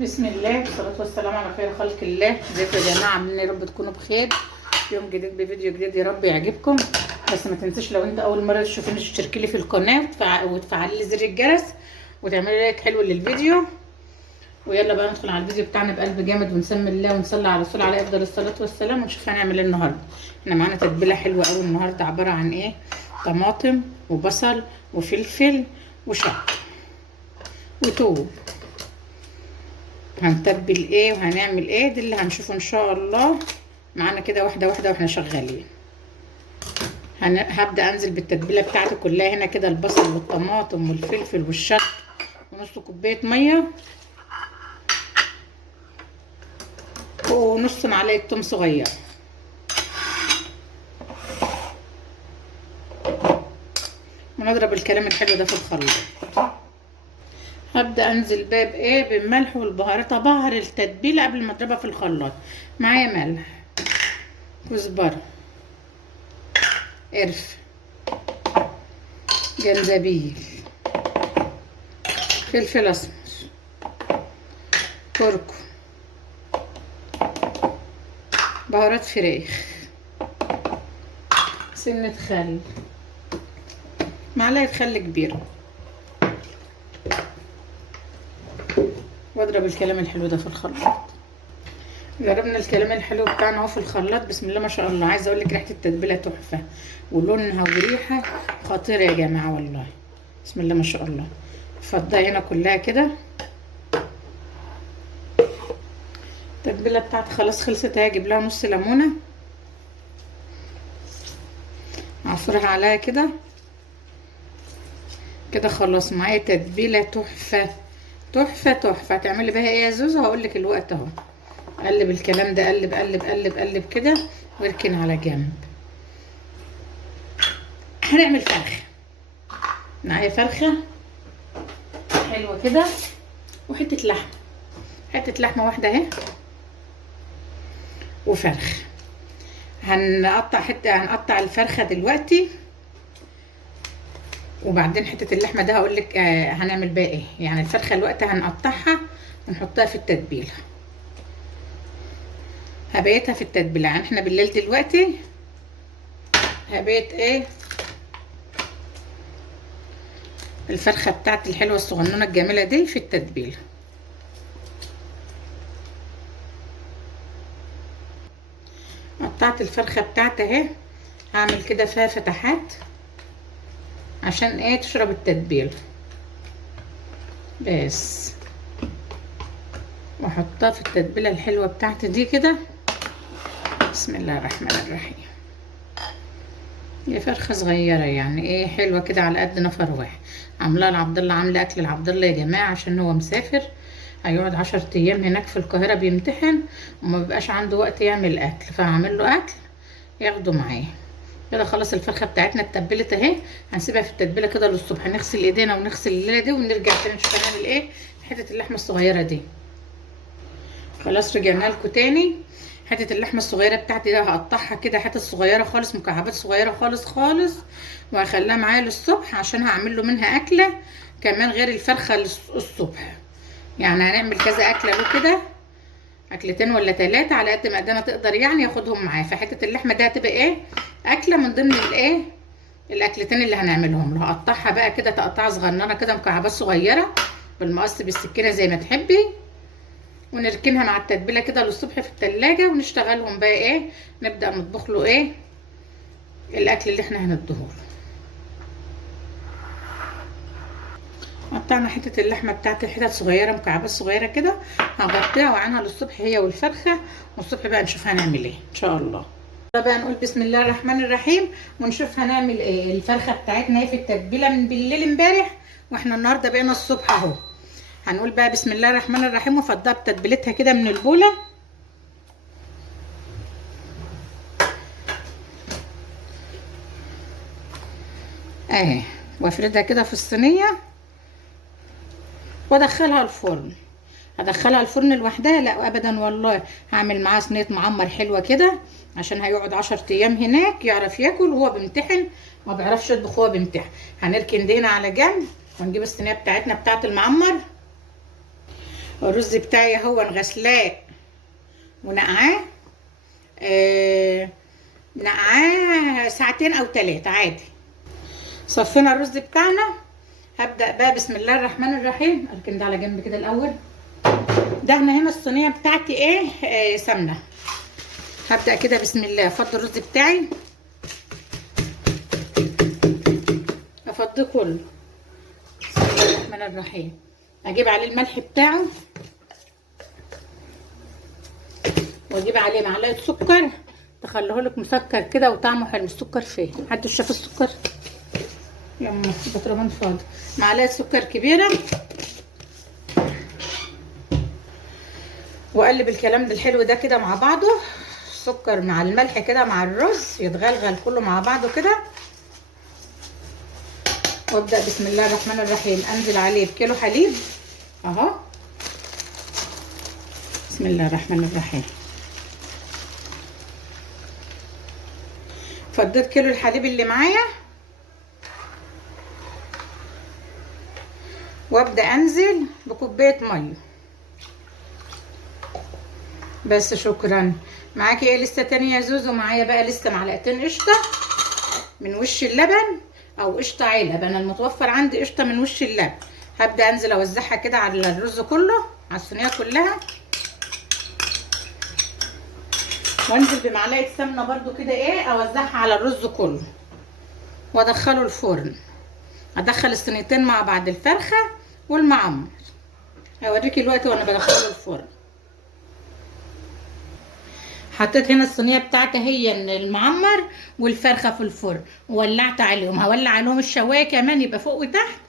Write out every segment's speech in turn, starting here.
بسم الله والصلاة والسلام على خير خلق الله. ازيكم يا جماعة؟ عاملين ايه؟ يا رب تكونوا بخير. يوم جديد بفيديو جديد، يا رب يعجبكم. بس ما تنساش لو انت اول مرة تشوفيني تشتركي لي في القناة وتفعلي لي زر الجرس وتعملي لايك حلو للفيديو. ويلا بقى ندخل على الفيديو بتاعنا بقلب جامد ونسمي الله ونصلي على الرسول عليه افضل الصلاة والسلام، ونشوف هنعمل ايه النهارده. احنا معانا تتبيلة حلوة قوي النهارده، عبارة عن ايه؟ طماطم وبصل وفلفل وشطة وتوم. هنتبل ايه وهنعمل ايه؟ دي اللي هنشوفه ان شاء الله معانا كده واحده واحده واحنا شغالين. هبدا انزل بالتتبيله بتاعتي كلها هنا كده، البصل والطماطم والفلفل والشطه ونص كوبايه ميه ونص معلقه توم صغير. ونضرب الكلام الحلو ده في الخلاط. هبدا انزل بقى بايه؟ بالملح والبهارات، ابهر التتبيله قبل ما اضربها في الخلاط. معايا ملح، كزبره، قرفه، جنزبيل، فلفل اسمر، كركم، بهارات فراخ، سنة خل، معلقة خل كبيرة. واضرب الكلام الحلو ده في الخلاط. جربنا الكلام الحلو بتاعنا اهو في الخلاط، بسم الله ما شاء الله. عايزه اقول لك ريحه التتبيله تحفه ولونها وريحه خطيره يا جماعه والله. بسم الله ما شاء الله. فضيها هنا كلها كده. التتبيله بتاعتي خلاص خلصت اهي. اجيب لها نص ليمونه اعصرها عليها كده كده. خلاص معايا تتبيله تحفه تحفه تحفه. هتعملي بها ايه يا زوزو؟ هقول لك الوقت اهو. قلب الكلام ده، قلب قلب قلب قلب كده واركن على جنب. هنعمل فرخه. معايا فرخه حلوه كده وحته لحمه، حته لحمه واحده اهي وفرخ. هنقطع الفرخه دلوقتي، وبعدين حته اللحمه ده هقول لك هنعمل بيها ايه. يعني الفرخه دلوقتي هنقطعها ونحطها في التتبيله، هبيتها في التتبيله. يعني احنا بالليل دلوقتي هبيت ايه؟ الفرخه بتاعتي الحلوه الصغنونه الجميله دي في التتبيله. قطعت الفرخه بتاعتي اهي. هعمل كده فيها فتحات عشان ايه؟ تشرب التتبيله بس. واحطها في التتبيله الحلوه بتاعتي دي كده. بسم الله الرحمن الرحيم. هي فرخه صغيره يعني ايه، حلوه كده على قد نفر واحد. عاملاها لعبد الله، عامله اكل لعبد الله يا جماعه عشان هو مسافر، هيقعد 10 ايام هناك في القاهره بيمتحن وما بيبقاش عنده وقت يعمل اكل، فهعمل له اكل ياخده معاه كده. خلاص الفرخه بتاعتنا اتبلت اهي. هنسيبها في التتبيله كده للصبح، نغسل ايدينا ونغسل الليله دي ونرجع تاني نشوف هنعمل ايه حته اللحمه الصغيره دي. خلاص رجعنا لكم تاني. حته اللحمه الصغيره بتاعتي ده هقطعها كده حتت صغيره خالص، مكعبات صغيره خالص خالص، وهخليها معايا للصبح عشان هعمل له منها اكله كمان غير الفرخه الصبح. يعني هنعمل كذا اكله له كده، اكلتين ولا 3 على قد ما قدامها تقدر يعني ياخدهم معاه. فحته اللحمه دي هتبقى ايه؟ اكله من ضمن الايه؟ الاكلتين اللي هنعملهم له. هقطعها بقى كده تقطيعه صغننه كده، مكعبات صغيره بالمقص بالسكينه زي ما تحبي، ونركنها مع التتبيله كده للصبح في التلاجة، ونشتغلهم بقى ايه؟ نبدا نطبخ له ايه؟ الاكل اللي احنا هنديهوله. قطعنا حته اللحمه بتاعتي حتت صغيره، مكعبات صغيره كده. هغطيها وعنها للصبح هي والفرخه، والصبح بقى نشوف هنعمل ايه ان شاء الله. بقى نقول بسم الله الرحمن الرحيم ونشوف هنعمل ايه. الفرخه بتاعتنا هي في التتبيله من بالليل امبارح، واحنا النهارده بقينا الصبح اهو. هنقول بقى بسم الله الرحمن الرحيم وافضها بتتبيلتها كده من البوله اهي، وافردها كده في الصينيه وادخلها الفرن. هدخلها الفرن لوحدها؟ لا ابدا والله. هعمل معاها صينيه معمر حلوه كده عشان هيقعد 10 ايام هناك يعرف ياكل وهو بيمتحن، ما بيعرفش يطبخ وهو بيمتحن. هنركن دينا على جنب ونجيب الصينيه بتاعتنا بتاعت المعمر. الرز بتاعي هو غسلاه ونقعاه، نقعاه ساعتين او 3 عادي. صفينا الرز بتاعنا. هبدأ بقى بسم الله الرحمن الرحيم. اركن ده على جنب كده الاول. ده انا هنا الصينيه بتاعتي ايه، سمنه. هبدأ كده بسم الله افضي الرز بتاعي، افضيه كله. بسم الله الرحمن الرحيم. اجيب عليه الملح بتاعه، واجيب عليه معلقه سكر تخليه لك مسكر كده وطعمه حلو. السكر فين؟ حد شاف السكر؟ يما بطرمان فاضي. معلقه سكر كبيره، واقلب الكلام ده الحلو ده كده مع بعضه. السكر مع الملح كده مع الرز يتغلغل كله مع بعضه كده. وابدا بسم الله الرحمن الرحيم انزل عليه بكيلو حليب اهو. بسم الله الرحمن الرحيم. فضيت كيلو الحليب اللي معايا، وابدا انزل بكوبايه ميه بس. شكرا. معاكي ايه لسه تاني يا زوزو؟ معايا بقى لسه معلقتين قشطه من وش اللبن، او قشطه علب. انا المتوفر عندي قشطه من وش اللبن. هبدا انزل اوزعها كده على الرز كله، على الصينيه كلها. وانزل بمعلقه سمنه برده كده اوزعها على الرز كله، وادخله الفرن. ادخل الصينيتين مع بعض، الفرخه والمعمر. هوريكي الوقت وانا بدخله الفرن. حطيت هنا الصينيه بتاعتي هي المعمر والفرخه في الفرن، وولعت عليهم. هولع عليهم الشوايه كمان يبقى فوق وتحت،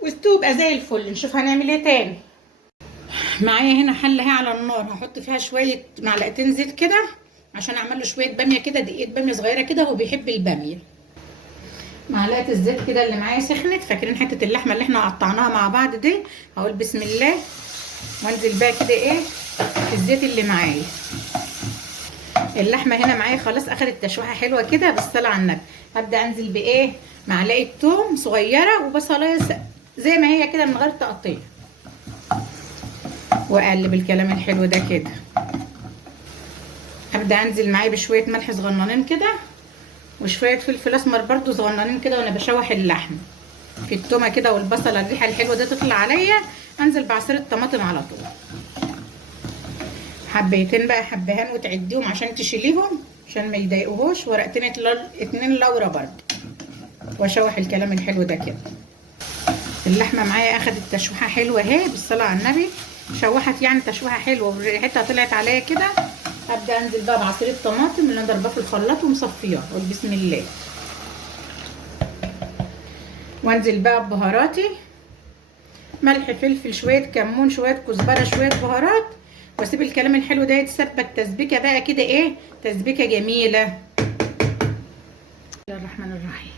والستو يبقى زي الفل. نشوف هنعمل ايه تاني. معايا هنا حله اهي على النار، هحط فيها شويه معلقتين زيت كده عشان اعمل له شويه باميه كده، دقيقه باميه صغيره كده، هو بيحب الباميه. معلقه الزيت كده اللي معايا سخنت. فاكرين حته اللحمه اللي احنا قطعناها مع بعض دي؟ هقول بسم الله وانزل بقى كده في الزيت اللي معايا. اللحمه هنا معايا خلاص اخدت تشويحه حلوه كده بالصلاه على النبي. هبدا انزل معلقه توم صغيره وبصلايه زي ما هي كده من غير تقطيع، واقلب الكلام الحلو ده كده. هبدا انزل معايا بشويه ملح صغننين كده، وشويه فلفل اسمر برده صغننين كده، وانا بشوح اللحمه في التومه كده والبصله. الريحه الحلوه دي تطلع عليا، انزل بعصير الطماطم على طول. حبيتين بقى حبهان وتعديهم عشان تشيليهم عشان ما يضايقوهوش. ورقتين 2 لورا برده، واشوح الكلام الحلو ده كده. اللحمه معايا اخدت تشويحه حلوه اهي بالصلاه على النبي. شوحت يعني تشويحه حلوه وريحتها طلعت عليا كده. هبدا انزل بقى بعصير الطماطم اللي انا ضرباه في الخلاط ومصفياه. اقول بسم الله، وانزل بقى ببهاراتي: ملح، فلفل، شويه كمون، شويه كزبره، شويه بهارات. واسيب الكلام الحلو ده يتسبك تسبيكه بقى كده تسبيكه جميله. بسم الله الرحمن الرحيم.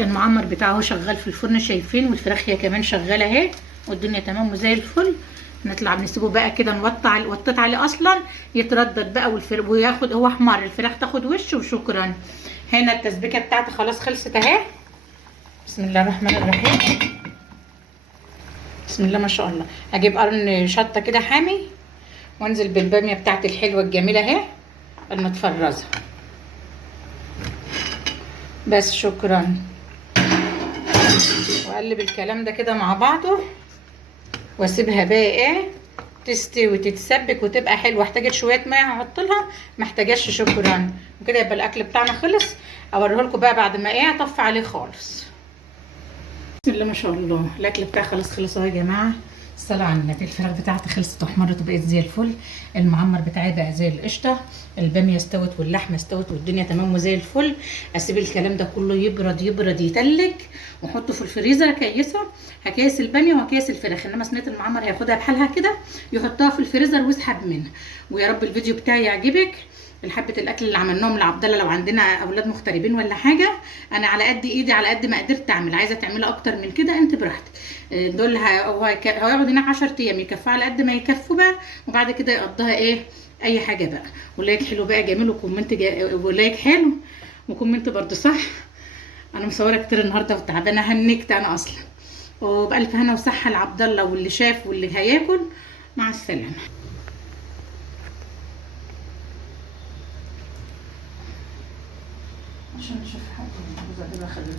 المعمر بتاعه شغال في الفرن شايفين، والفراخ هي كمان شغاله اهي، والدنيا تمام وزي الفل. نطلع بنسيبه بقى كده وطيت عليه اصلا يتردد بقى، وياخد هو احمر، الفراخ تاخد وش وشكرا. هنا التسبيكه بتاعتي خلاص خلصت اهي. بسم الله الرحمن الرحيم. بسم الله ما شاء الله. هجيب قرن شطه كده حامي، وانزل بالباميه بتاعتي الحلوه الجميله اهي المتفرزه بس. شكرا. واقلب الكلام ده كده مع بعضه، واسيبها بقى تستوي وتتسبك وتبقى حلوه. احتاجت شويه ميه هحط لها، ما احتاجش. شكرا. وكده يبقى الاكل بتاعنا خلص. اوريه لكم بقى بعد ما اطفي عليه خالص. بسم الله ما شاء الله. الاكل بتاعي خلص اهو يا جماعه. الصلاه على النبي. الفراخ بتاعتي خلصت واحمرت وبقت زي الفل. المعمر بتاعي بقى زي القشطه. الباميه استوت واللحمه استوت والدنيا تمام وزي الفل. اسيب الكلام ده كله يبرد يتلج، واحطه في الفريزر اكيسه. هكيس الباميه وهكيس الفراخ، انما صينيه المعمر هياخدها بحالها كده يحطها في الفريزر ويسحب منها. ويا رب الفيديو بتاعي يعجبك. الحبه الاكل اللي عملناهم لعبد الله، لو عندنا اولاد مغتربين ولا حاجه، انا على قد ايدي على قد ما قدرت اعمل. عايزه تعملي اكتر من كده انت براحتك. دول هيقعد هناك 10 ايام، يكفوا على قد ما يكفوا بقى، وبعد كده يقضيها اي حاجه بقى. ولايك حلو بقى جميل، وكومنت ولايك حلو، وكومنت برده صح. انا مصوره كتير النهارده وتعبانه، هنكت انا اصلا. وبالف هنا وصحه لعبد الله واللي شاف واللي هياكل. مع السلامة. عشان نشوف حد من الجوزة دي خلينا